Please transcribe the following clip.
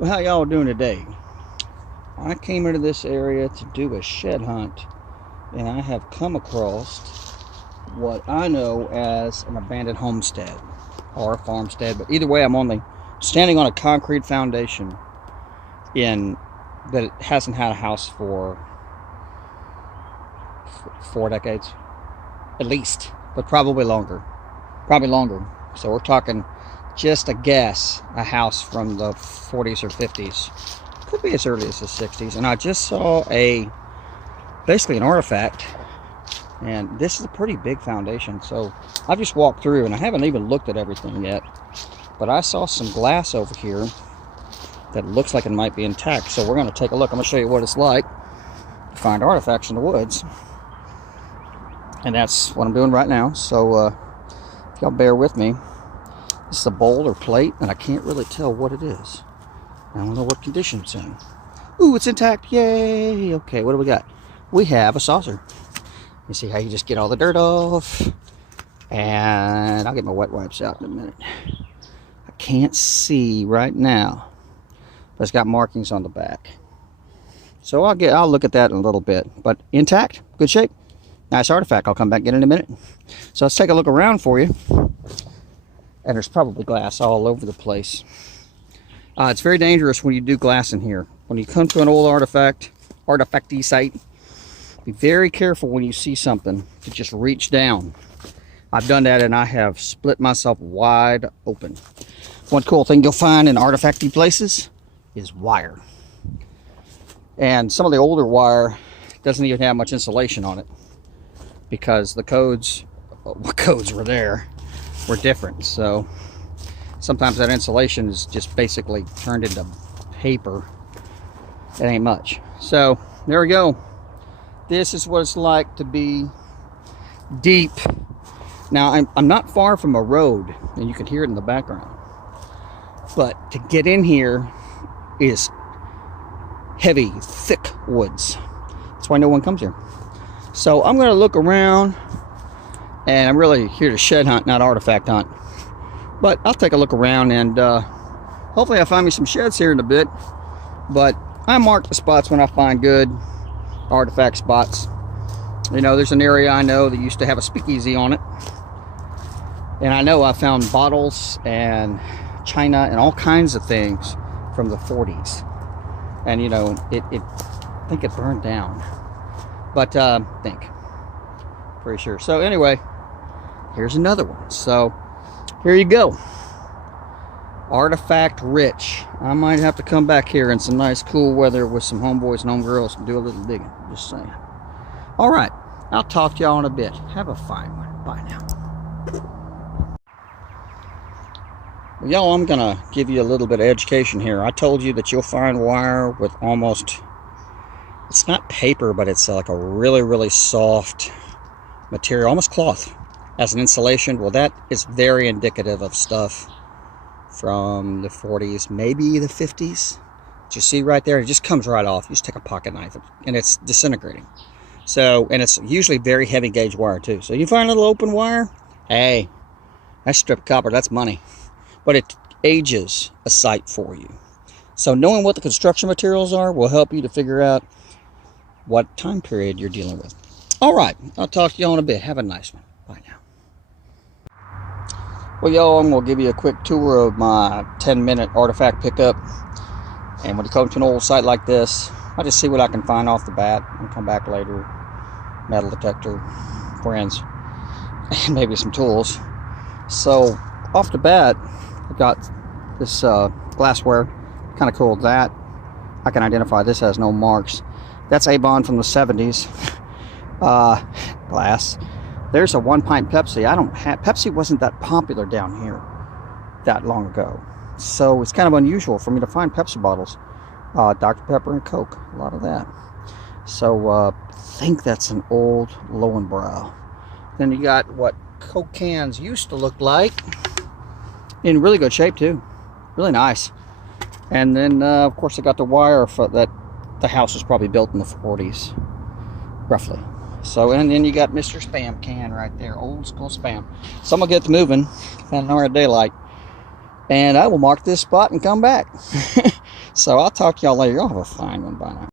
Well, how y'all doing today? I came into this area to do a shed hunt, and I have come across what I know as an abandoned homestead or a farmstead. But either way, standing on a concrete foundation in that it hasn't had a house for 4 decades, at least, but probably longer. Probably longer. So we're talking just a guess, a house from the 40s or 50s. Could be as early as the 60s. And I just saw basically an artifact, and this is a pretty big foundation. So I've just walked through and I haven't even looked at everything yet, but I saw some glass over here that looks like it might be intact. So we're going to take a look. I'm going to show you what it's like to find artifacts in the woods, and that's what I'm doing right now. So if y'all bear with me, this is a bowl or plate, and I can't really tell what it is. I don't know what condition it's in. Ooh, it's intact. Yay! Okay, what do we got? We have a saucer. You see how you just get all the dirt off. And I'll get my wet wipes out in a minute. I can't see right now, but it's got markings on the back. So I'll look at that in a little bit. But intact, good shape, nice artifact. I'll come back and get it in a minute. So let's take a look around for you. And there's probably glass all over the place. It's very dangerous when you do glass in here. When you come to an old artifacty site, be very careful when you see something to just reach down. I've done that and I have split myself wide open. One cool thing you'll find in artifacty places is wire. And some of the older wire doesn't even have much insulation on it, because the codes, what codes were there, were different. So sometimes that insulation is just basically turned into paper. It ain't much. So there we go. This is what it's like to be deep. Now I'm not far from a road, and you can hear it in the background, but to get in here is heavy, thick woods. That's why no one comes here. So I'm going to look around, and I'm really here to shed hunt, not artifact hunt. But I'll take a look around, and hopefully I'll find me some sheds here in a bit. But I mark the spots when I find good artifact spots. You know, there's an area I know that used to have a speakeasy on it. And I know I found bottles and china and all kinds of things from the 40s. And, you know, I think it burned down. But, pretty sure. So anyway, here's another one. So here you go. Artifact rich. I might have to come back here in some nice cool weather with some homeboys and homegirls and do a little digging. Just saying. All right. I'll talk to y'all in a bit. Have a fine one. Bye now. Well, y'all, I'm going to give you a little bit of education here. I told you that you'll find wire with almost, it's not paper, but it's like a really, really soft material, almost cloth, as an insulation. Well, that is very indicative of stuff from the 40s, maybe the 50s. But you see right there, it just comes right off. You just take a pocket knife and it's disintegrating. So, and it's usually very heavy gauge wire too. So you find a little open wire, hey, that's stripped copper, that's money. But it ages a site for you. So knowing what the construction materials are will help you to figure out what time period you're dealing with. All right, I'll talk to y'all in a bit. Have a nice one. Bye now. Well, y'all, I'm going to give you a quick tour of my 10-minute artifact pickup. And when you come to an old site like this, I just see what I can find off the bat and come back later. Metal detector, friends, and maybe some tools. So off the bat, I've got this glassware, kind of cool. That I can identify. This has no marks. That's Avon from the 70s. Glass. There's a 1-pint Pepsi. Pepsi wasn't that popular down here that long ago, so it's kind of unusual for me to find Pepsi bottles. Dr. Pepper and Coke, a lot of that. So I think that's an old Lowenbrow. Then you got what Coke cans used to look like, in really good shape too, really nice. And then of course I got the wire for that. The house was probably built in the 40s, roughly. So, and then you got Mr. Spam can right there, old school spam. So I'm gonna get moving, about an hour of daylight, and I will mark this spot and come back. So I'll talk to y'all later. Y'all have a fine one. Bye now.